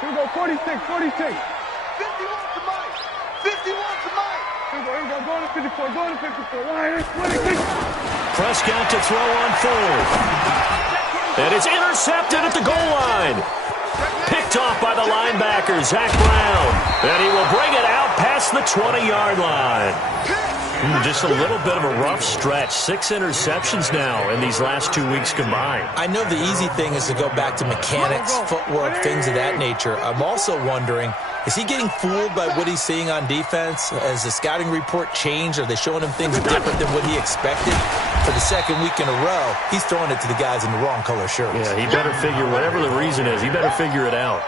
Here we go, 46. 51 to Mike. 51 to Mike. Here we go, going to 54. 26. Prescott to throw on fourth. And it's intercepted at the goal line. Picked off by the linebacker, Zach Brown. And he will bring it out past the 20-yard line. Just a little bit of a rough stretch. 6 interceptions now in these last 2 weeks combined. I know the easy thing is to go back to mechanics, footwork, things of that nature. I'm also wondering, is he getting fooled by what he's seeing on defense? Has the scouting report changed? Are they showing him things different than what he expected? For the second week in a row, he's throwing it to the guys in the wrong color shirts. Yeah, he better figure, whatever the reason is, he better figure it out.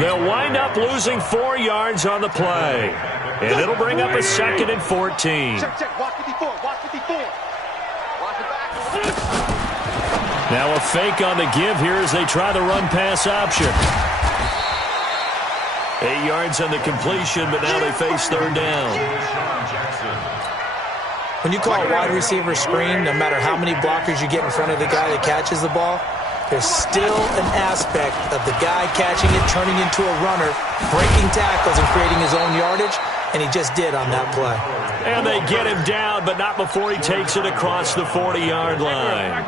They'll wind up losing 4 yards on the play. And it'll bring up a 2nd and 14. Check. Watch 54. Watch 54. Watch it back. Now a fake on the give here as they try the run-pass option. 8 yards on the completion, but now they face 3rd down. When you call a wide receiver screen, no matter how many blockers you get in front of the guy that catches the ball, there's still an aspect of the guy catching it, turning into a runner, breaking tackles and creating his own yardage, and he just did on that play. And they get him down, but not before he takes it across the 40-yard line.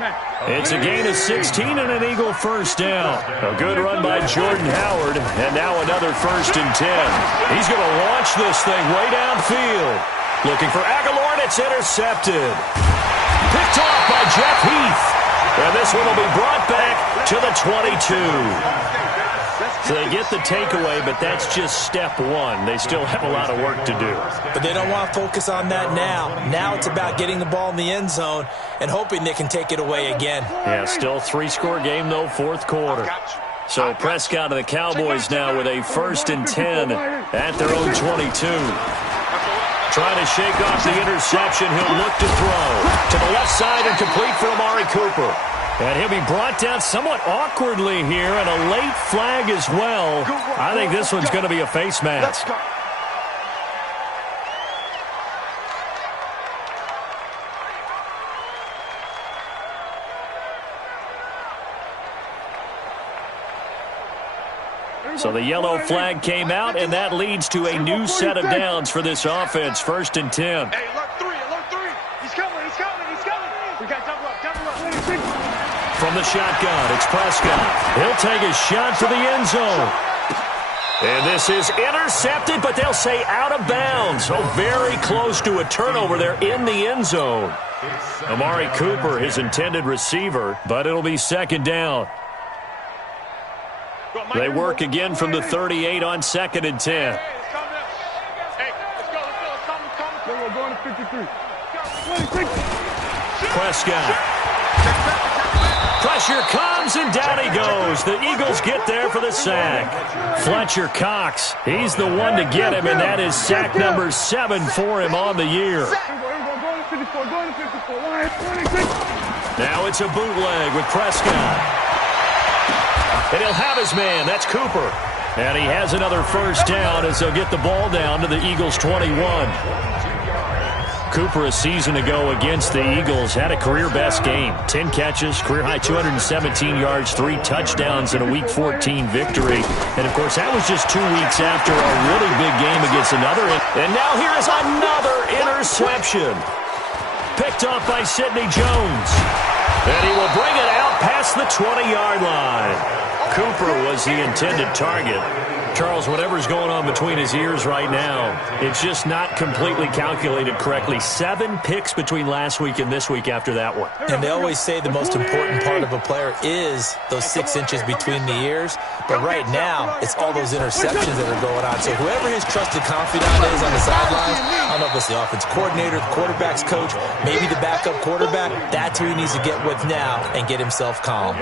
It's a gain of 16 and an Eagle first down. A good run by Jordan Howard, and now another 1st and 10. He's going to launch this thing way downfield. Looking for Aguilar, and it's intercepted. Picked off by Jeff Heath. And this one will be brought back to the 22. So they get the takeaway, but that's just step one. They still have a lot of work to do. But they don't want to focus on that now. Now it's about getting the ball in the end zone and hoping they can take it away again. Yeah, still 3-score game, though, 4th quarter. So Prescott and the Cowboys now with a 1st and 10 at their own 22. Trying to shake off the interception. He'll look to throw. To the left side and complete for Amari Cooper. And he'll be brought down somewhat awkwardly here, and a late flag as well. I think this one's going to be a face mask. So the yellow flag came out, and that leads to a new set of downs for this offense. 1st and 10. Hey, alert 3. He's coming. We got double up. From the shotgun, it's Prescott. He'll take a shot to the end zone. And this is intercepted, but they'll say out of bounds. So very close to a turnover there in the end zone. Amari Cooper, his intended receiver, but it'll be 2nd down. They work again from the 38 on 2nd and 10. Hey, let's go. We're going to 53. Prescott. Pressure comes, and down he goes. The Eagles get there for the sack. Fletcher Cox, he's the one to get him, and that is sack number 7 for him on the year. Now it's a bootleg with Prescott. And he'll have his man. That's Cooper. And he has another 1st down as they'll get the ball down to the Eagles' 21. Cooper a season ago against the Eagles had a career-best game. 10 catches, career-high 217 yards, 3 touchdowns in a Week 14 victory. And, of course, that was just 2 weeks after a really big game against another. And now here is another interception. Picked off by Sidney Jones. And he will bring it out past the 20-yard line. Cooper was the intended target. Charles, whatever's going on between his ears right now, it's just not completely calculated correctly. 7 picks between last week and this week after that one. And they always say the most important part of a player is those 6 inches between the ears. But right now, it's all those interceptions that are going on. So whoever his trusted confidant is on the sidelines, I don't know if it's the offense coordinator, the quarterback's coach, maybe the backup quarterback, that's who he needs to get with now and get himself calm.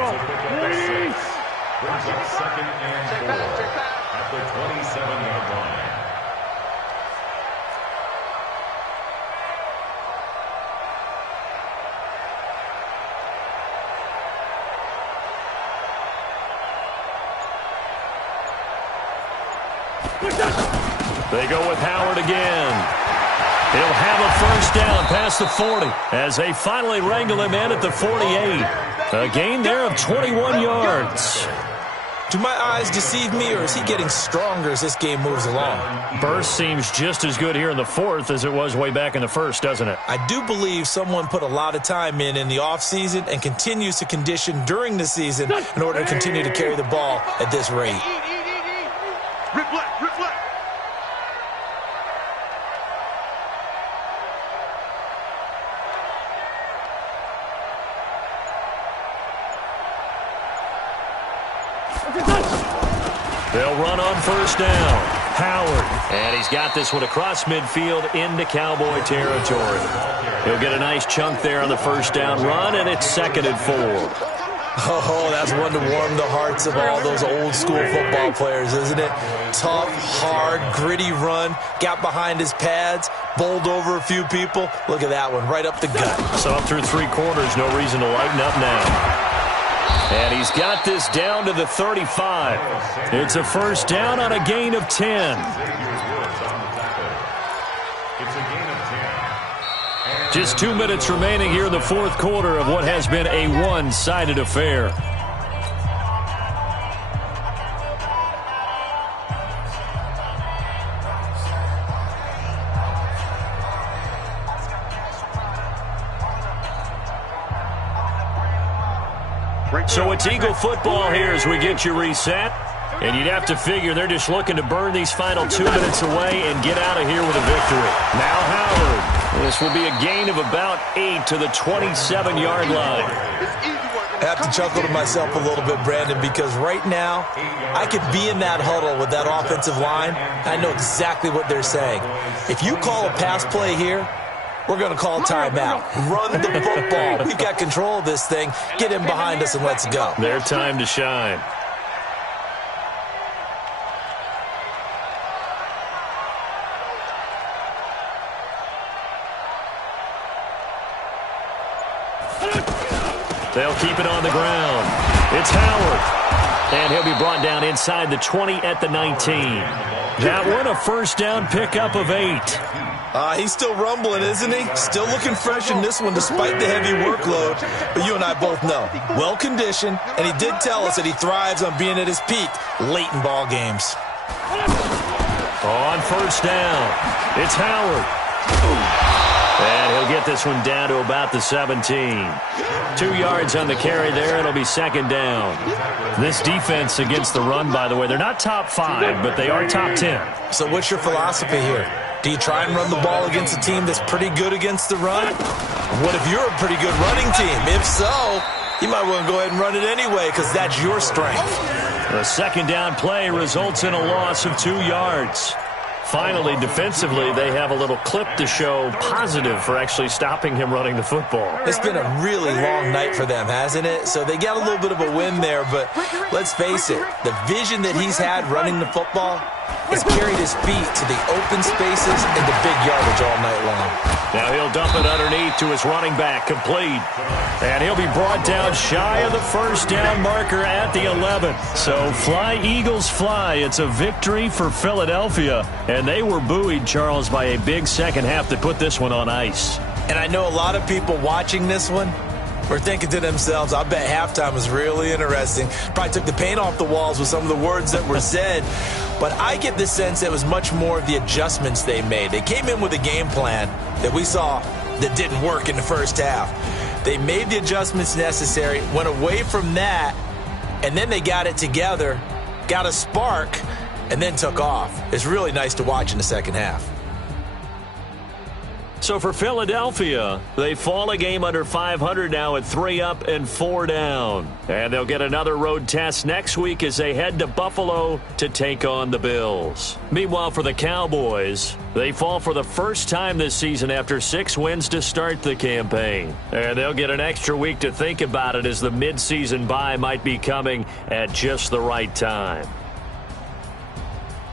Brings up 2nd and 4 at the 27-yard line. They go with Howard again. He'll have a 1st down past the 40 as they finally wrangle him in at the 48. A gain there of 21 yards. Do my eyes deceive me, or is he getting stronger as this game moves along? Burst seems just as good here in the fourth as it was way back in the first, doesn't it? I do believe someone put a lot of time in the offseason and continues to condition during the season in order to continue to carry the ball at this rate. Rip left, rip left. They'll run on first down. Howard. And he's got this one across midfield into Cowboy territory. He'll get a nice chunk there on the first down run, and it's 2nd and 4. Oh, that's one to warm the hearts of all those old school football players, isn't it? Tough, hard, gritty run. Got behind his pads, bowled over a few people. Look at that one, right up the gut. So up through 3 quarters, no reason to lighten up now. And he's got this down to the 35. It's a first down on a gain of 10. Just 2 minutes remaining here in the fourth quarter of what has been a one-sided affair. So it's Eagle football here as we get you reset. And you'd have to figure they're just looking to burn these final 2 minutes away and get out of here with a victory. Now Howard. This will be a gain of about 8 to the 27-yard line. I have to chuckle to myself a little bit, Brandon, because right now I could be in that huddle with that offensive line. I know exactly what they're saying. If you call a pass play here, we're going to call timeout. Run the football. We've got control of this thing. Get in behind us and let's go. Their time to shine. They'll keep it on the ground. It's Howard. And he'll be brought down inside the 20 at the 19. That one a first down pickup of 8. He's still rumbling, isn't he? Still looking fresh in this one despite the heavy workload. But you and I both know, well-conditioned, and he did tell us that he thrives on being at his peak late in ball games. On first down, it's Howard. And he'll get this one down to about the 17. 2 yards on the carry there. It'll be second down. This defense against the run, by the way, they're not top 5, but they are top 10. So what's your philosophy here? Do you try and run the ball against a team that's pretty good against the run? What if you're a pretty good running team? If so, you might want to go ahead and run it anyway because that's your strength. The second down play results in a loss of 2 yards. Finally, defensively, they have a little clip to show positive for actually stopping him running the football. It's been a really long night for them, hasn't it? So they got a little bit of a win there, but let's face it, the vision that he's had running the football has carried his feet to the open spaces and the big yardage all night long. Now he'll dump it underneath to his running back, complete. And he'll be brought down shy of the first down marker at the 11. So fly, Eagles, fly. It's a victory for Philadelphia. And they were buoyed, Charles, by a big second half that put this one on ice. And I know a lot of people watching this one were thinking to themselves, I bet halftime was really interesting. Probably took the paint off the walls with some of the words that were said. But I get the sense it was much more of the adjustments they made. They came in with a game plan that we saw that didn't work in the first half. They made the adjustments necessary, went away from that, and then they got it together, got a spark, and then took off. It's really nice to watch in the second half. So for Philadelphia, they fall a game under 500 now at 3 up and 4 down. And they'll get another road test next week as they head to Buffalo to take on the Bills. Meanwhile, for the Cowboys, they fall for the first time this season after 6 wins to start the campaign. And they'll get an extra week to think about it as the midseason bye might be coming at just the right time.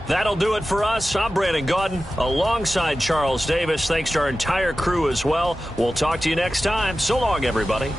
That'll do it for us. I'm Brandon Gaudin alongside Charles Davis. Thanks to our entire crew as well. We'll talk to you next time. So long, everybody.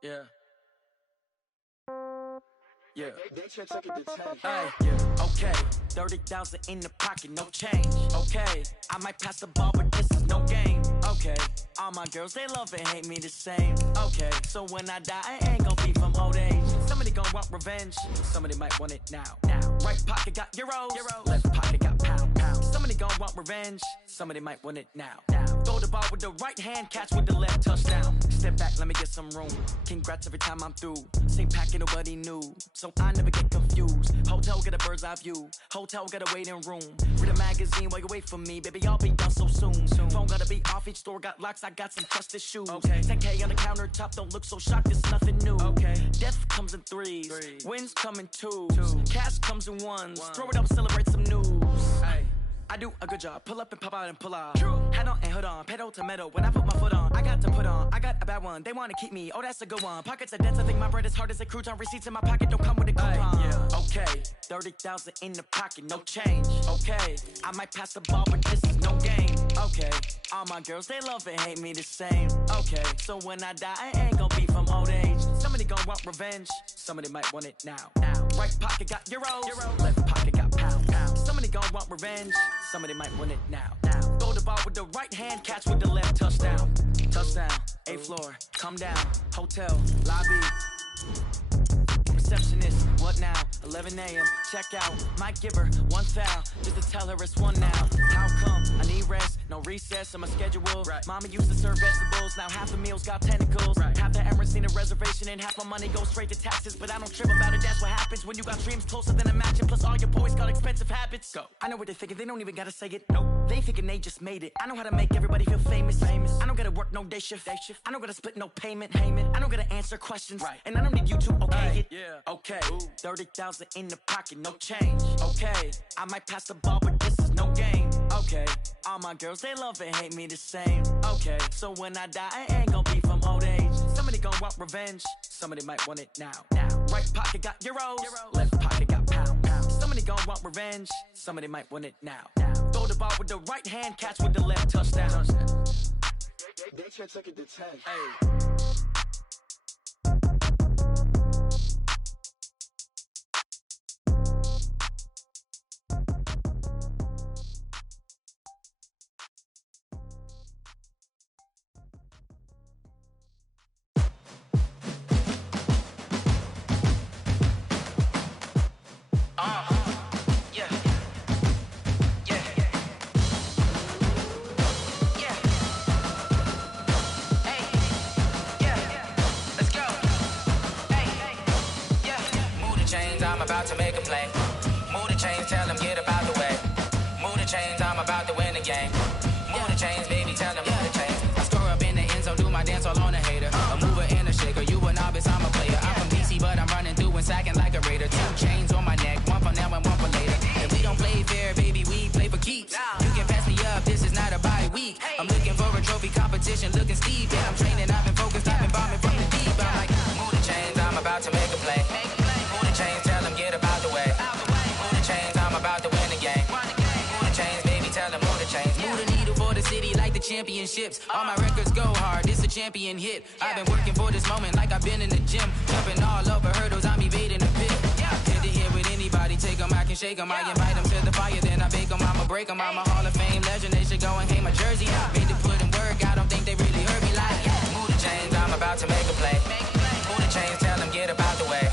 Yeah. Yeah. They should take it to 10. Hey, yeah. Okay. 30,000 in the pocket, no change. Okay. I might pass the ball, but this is no game. Okay. All my girls, they love and hate me the same. Okay. So when I die, I ain't gon' be from old age. Somebody gon' want revenge. Somebody might want it now. Right pocket got euros. Left pocket got pound. Somebody gon' want revenge. Somebody might want it now. Throw the ball with the right hand, catch with the left, touchdown. Step back, let me get some room. Congrats every time I'm through. Same packet, nobody knew. So I never get confused. Hotel get a bird's eye view. Hotel get a waiting room. Read a magazine while you wait for me. Baby, I'll be done so soon. Phone gotta be off, each store got locks. I got some trusted shoes. Okay. 10K on the countertop, don't look so shocked, it's nothing new. Okay. Death comes in threes. Wins come in twos. Cash comes in ones. Throw it up, celebrate some news. Hey. I do a good job, pull up and pop out and pull out. Head on and hood on, pedal to metal. When I put my foot on, I got to put on. I got a bad one, they wanna keep me. Oh, that's a good one. Pockets are dense, I think my bread is hard as a crouton. Receipts in my pocket don't come with a coupon. Yeah. Okay, 30,000 in the pocket, no change. Okay, I might pass the ball, but this is no game. Okay, all my girls, they love and hate me the same. Okay, so when I die, I ain't gon' be from old age. Somebody gon' want revenge. Somebody might want it now. Right pocket got euros. Left pocket got pound. Somebody gon' want revenge. Somebody might want it now. Throw the ball with the right hand, catch with the left, touchdown. Touchdown, 8th floor, come down. Hotel, lobby. Receptionist, what now? 11 a.m., check out. Might give her one foul, just to tell her it's one now. How come? I need rest, no recess on my schedule. Right. Mama used to serve vegetables, now half the meals got tentacles. Right. Half the errands need a reservation and half my money goes straight to taxes. But I don't trip about it, that's what happens when you got dreams closer than a match. And plus all your boys got expensive habits. Go. I know what they're thinking, they don't even gotta say it. Nope. They ain't thinking they just made it. I know how to make everybody feel famous. I don't gotta work no day shift. I don't gotta split no payment. I don't gotta answer questions. Right. And I don't need you to okay it. Yeah. Okay. 30,000 in the pocket, no change. Okay. I might pass the ball, but this is no game. Okay. All my girls, they love and hate me the same. Okay. So when I die, I ain't gon' be from old age. Somebody gon' want revenge. Somebody might want it now. Right pocket got euros. Left pocket got pound. Somebody gon' want revenge. Somebody might want it now. Throw the ball with the right hand, catch with the left, touchdown. They should take it to 10. Hey. I'm about to make a play. Move the chains, tell them get up out the way. Move the chains, I'm about to win the game. Move the chains, baby, tell them move the chains. I score up in the end zone, do my dance all on a hater. A mover and a shaker, you a novice, I'm a player. I'm from DC, but I'm running through and sacking like a raider. 2 chains on my neck, one for now and one for later. If we don't play fair, baby, we play for keeps. You can pass me up, this is not a bye week. I'm looking for a trophy competition, looking steep. Yeah, I'm training, I've been focused, I've been bombing from the deep. I'm like, move the chains, I'm about to make a play. Move the chains, tell them get up out the way. Move the chains, I'm about to win the game. Move the chains, baby, tell them move the chains. Move the needle for the city like the championships. All my records go hard, this a champion hit. I've been working for this moment like I've been in the gym. Jumping all over hurdles, I'm evading the pit. Hit the hit with anybody, take them, I can shake them. I invite them to the fire, then I bake them, I'ma break them. I'm a Hall of Fame legend, they should go and hang my jersey. Made to put in work, I don't think they really heard me like. Move the chains, I'm about to make a play. Move the chains, tell them get up out the way.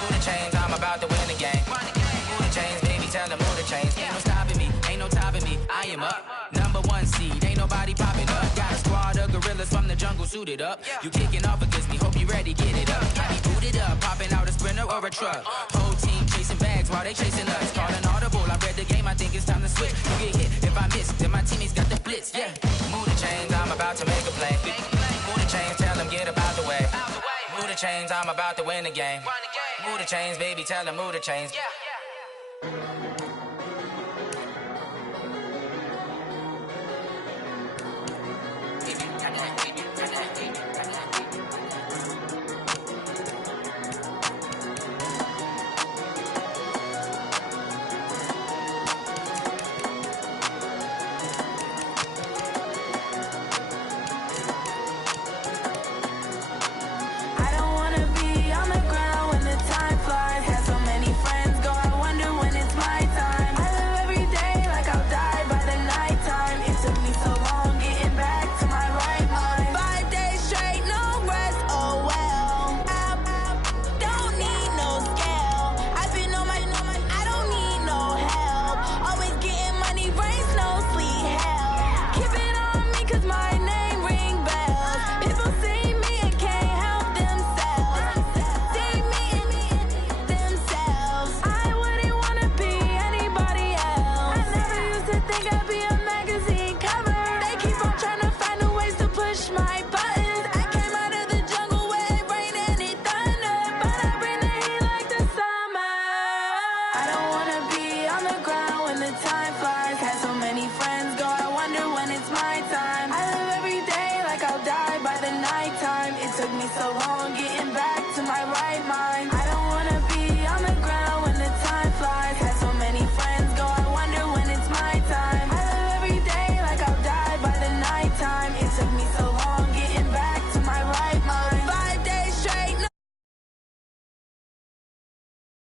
Move the chains, I'm about to win the game. Move the chains, baby, tell them move the chains. Ain't no stopping me, ain't no topping me. I am up, #1 seed, ain't nobody popping up. Got a squad of gorillas from the jungle suited up. You kicking off against me, hope you ready, get it up. I be booted up, popping out a Sprinter or a truck. Whole team chasing bags while they chasing us. Call an audible, I read the game, I think it's time to switch. You get hit, if I miss, then my teammates got the blitz, yeah. Move the chains, I'm about to make a play. Move the chains, tell them get up out the way. Move the chains, I'm about to win the game. Move the chains, baby, tell them move the chains. I so long getting